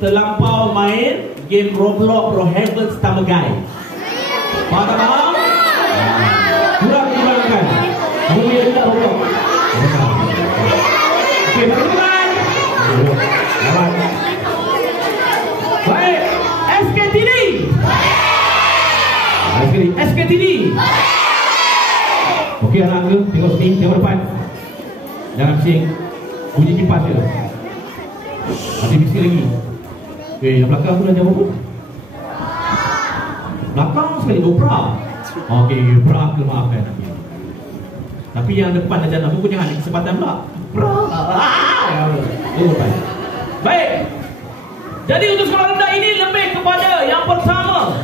terlampau main game Roblox Brookhaven Tamagai. Faham? Kurang-kurangkan. Kamu punya juga Roblox. Okey, teman-teman. Baik, SKTD. SKTD. Okey, anak ke, tengok sini, tengok depan. Jangan bising. Bunyi kipas je. Nanti bising lagi. Okey, yang belakang tu dah jawab apa? Belakang sekali opera. Okey, opera ke maafkan. Tapi yang depan aja nama pun jangan ada kesempatan pula. Baik. Jadi untuk sekolah rendah ini lebih kepada yang pertama,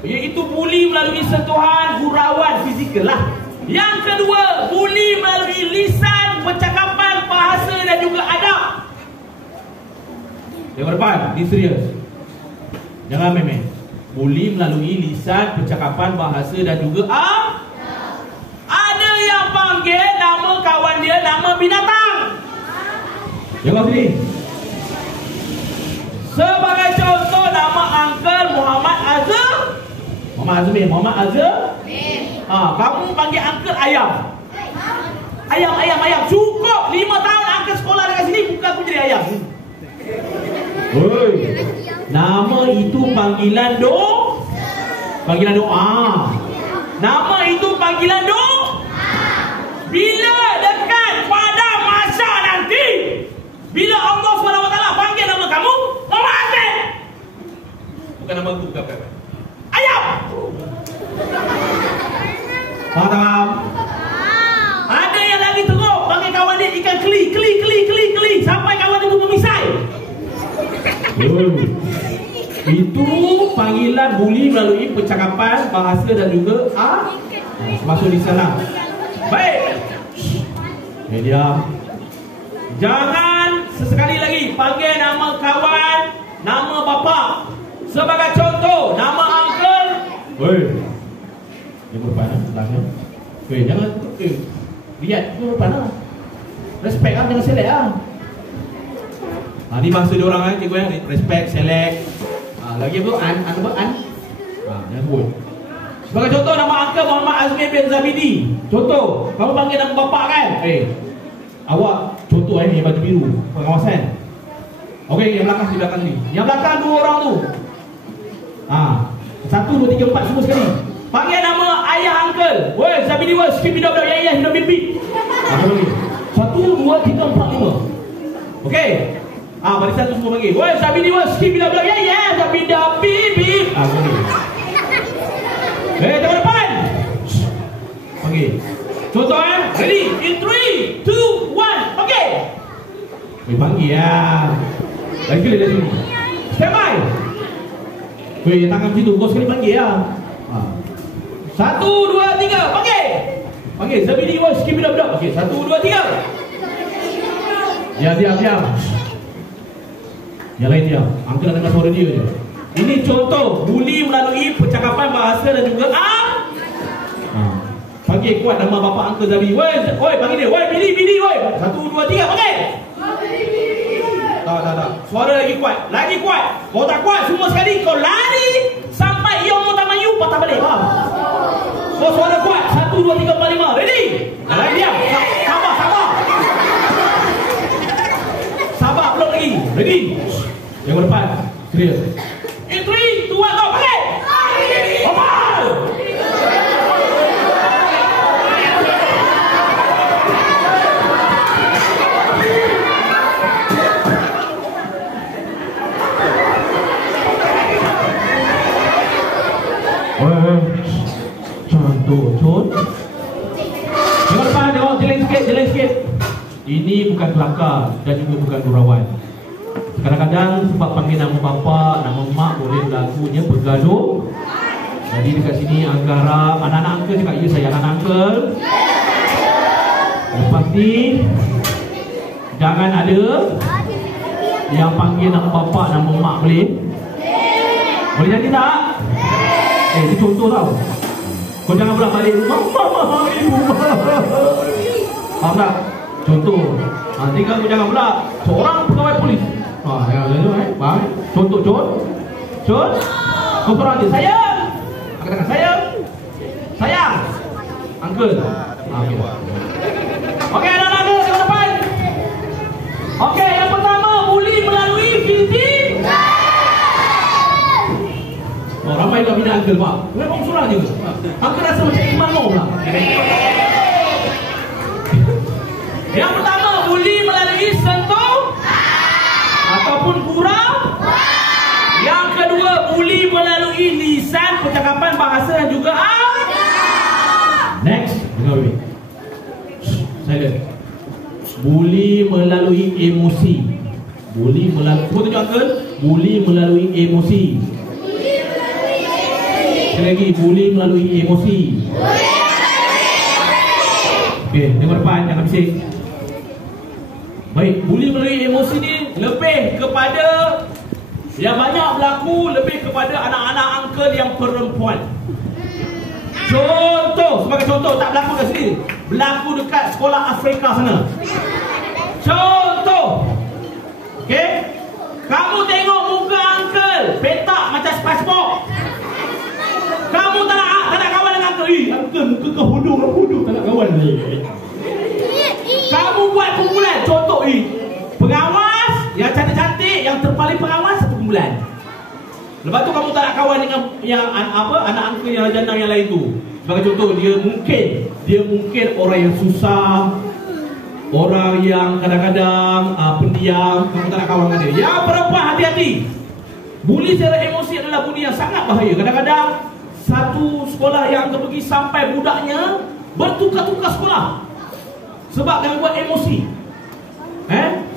iaitu buli melalui sentuhan gurauan fizikal lah. Yang kedua, buli melalui lisan, percakapan, bahasa dan juga adab. Tengok depan, ini serius. Jangan main-main. Buli melalui lisan, percakapan, bahasa dan juga ada yang panggil nama kawan dia nama binatang. Tengok sini. Sebagai contoh, nama Uncle Muhammad Azhar. Muhammad Azhar. Kamu panggil Uncle ayam. Ayam. Cukup 5 tahun Uncle sekolah dekat sini, bukan aku jadi ayam. Oi. Nama itu panggilan doa. Nama itu panggilan doa. Bila dekat pada masa nanti, bila Allah SWT panggil nama kamu, Muhammad Azhar. Bukan nama aku, bukan. Ayam. Faham? Ada yang lagi teruk, panggil kawan dia ikan keli. Sampai kawan dia memisai. Itu panggilan buli melalui percakapan, bahasa dan juga masuk di sana. Baik. Dia. Jangan sesekali lagi panggil nama kawan, nama bapa. Sebagai contoh, nama uncle. Dia berpanah belakang. Jangan lihat tu berpanah. Respect lah, jangan select lah. Ni bahasa dia orang cikgu yang respect, select. Lagi apa? An. Jangan sebut. Sebagai contoh, nama uncle Muhammad Azmi bin Zabidi. Contoh, kamu panggil nama bapak kan? Awak contoh ni baju biru, pengawasan. Okey, yang belakang di belakang ni. Yang belakang 2 orang tu. 1, 2, 3, 4 semua sekali. Panggil nama ayah uncle. Woi, Zabidi woi, skip hidup ya, hidup bibi. Apa lagi? 1, 2, 3, 4, 5. Okey. Barisan tu semua panggil. Woi, Zabidi woi, skip hidup ya, Zabidi bibi. Okey. Tengok depan. Panggil. Contoh ready? In 3, 2, 1. Okey. Panggil ya. Lagi dari sini. Stand by. Tangan situ, kau sekali panggil ya. 1, 2, 3, panggil. Panggil, Zabidi woi, skip budak-budak. Okey, 1, 2, 3. Diam. Yang lain diam. Angkat dengar suara dia je. Ini contoh buli melalui percakapan, bahasa dan juga panggil kuat nama bapa Uncle Zabi. Woi, panggil dia. Woi, Bidi, woi. 1, 2, 3, panggil. Tak. Suara lagi kuat. Kau tak kuat semua sekali, kau lari sampai Iong Mutamayu patah balik. Kau suara kuat. 1, 2, 3, 4, 5. Ready? Lain dia. Sabar belum lagi. Ready? Tengok depan. Serius. In 3, 2, 1, go. Panggil. Omar. Contoh. Tengok depan, tengok jeling sikit. Ini bukan kelakar dan juga bukan gurauan. Kadang-kadang sebab panggil nama bapa, nama mak boleh berlakunya bergaduh. Jadi dekat sini antara anak-anak uncle cakap, ya saya anak uncle. Lepas ni jangan ada yang panggil nama bapa, nama mak boleh? Boleh jadi tak? Ini contoh tau. Kau jangan pula balik rumah. Faham tak? Contoh. Tinggal kau jangan pula seorang pegawai polis. Ya, Contoh Kau orang dia, sayang. Angkat tangan, sayang. Sayang. Uncle. Okey, anak-anak ke depan. Okey, yang pertama, buli melalui fisik. Oh, ramai tak bina uncle, Pak. Kenapa orang surang je? Uncle rasa macam iman mau lah. Yang pertama, buli melalui sentuh ataupun gurau. Yang kedua, buli melalui lisan, percakapan, bahasa dan juga Next, dengar baik. Silent. Buli melalui emosi. Buli melalui, cuba tunjuk uncle. Buli melalui emosi. Sekali lagi, buli melalui emosi. Okey, tengok depan, jangan bising. Baik, buli melalui emosi ni lebih kepada yang banyak berlaku, lebih kepada anak-anak uncle yang perempuan. Contoh, sebagai contoh, tak berlaku kat sini, berlaku dekat sekolah Afrika sana. Contoh, okey, kamu tengok muka uncle petak macam SpongeBob. Kamu tak nak kawan dengan uncle. Uncle, muka kau hodoh, tak nak kawan ni. Kamu buat kumpulan. Contoh, pengawas yang cantik-cantik, yang terpaling pengawas, satu kumpulan. Lepas tu kamu tak nak kawan dengan yang anak uncle yang janda yang lain tu. Sebagai contoh, dia mungkin orang yang susah, orang yang kadang-kadang pendiam. Kamu tak nak kawan dengan dia. Yang perempuan, hati-hati. Buli secara emosi adalah buli yang sangat bahaya. Kadang-kadang satu sekolah yang pergi sampai budaknya bertukar-tukar sekolah sebab gangguan emosi.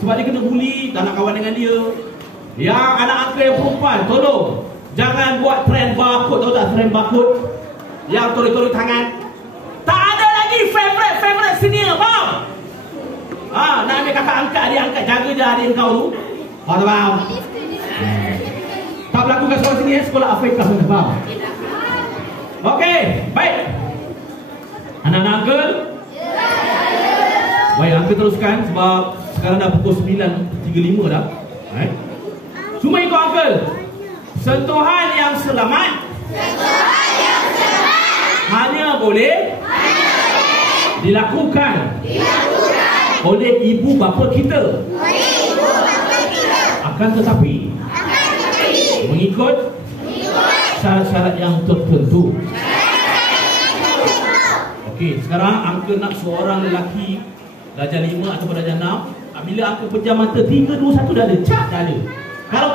Sebab dia kena buli, tak nak kawan dengan dia. Yang anak uncle yang perempuan, tolong jangan buat trend barcode. Tahu tak trend barcode? Yang tolong tangan. Tak ada lagi favorite senior, faham? Nak ambil kakak angkat, adik angkat, jaga je adik kau tu. Faham tak faham? Tak berlaku kat sekolah sini, sekolah Afrika sana, faham? Okey, baik. Anak-anak uncle? Baik, uncle teruskan sebab sekarang dah pukul 9.35 dah. Cuma ikut uncle. Sentuhan yang selamat hanya boleh dilakukan oleh ibu bapa kita. Akan tetapi mengikut syarat-syarat yang tertentu. Okey, sekarang uncle nak seorang lelaki darjah 5 atau darjah 6. Bila uncle pejam mata 3, 2, 1 dah ada. Cap dah ada. Kalau